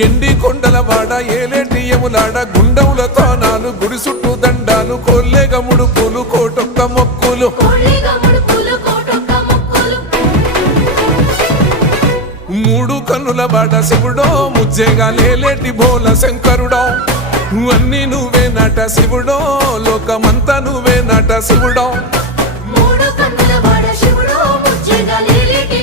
ఎండి కొండల వాడ ఏలేటి యములాడ గుండములతో నాలు గుడి చుట్టూ దండాలు కొల్లేగ ముడుపులు కోటొక్క మొక్కులు మూడు కన్నుల వాడ శివుడో ముజ్జేగా లేలేటి బోల శంకరుడో అన్నీ నువ్వే నట శివుడో లోకమంతా నువ్వే నట శివుడో మూడు కన్నుల వాడ శివుడో ముజ్జేగా లేలేటి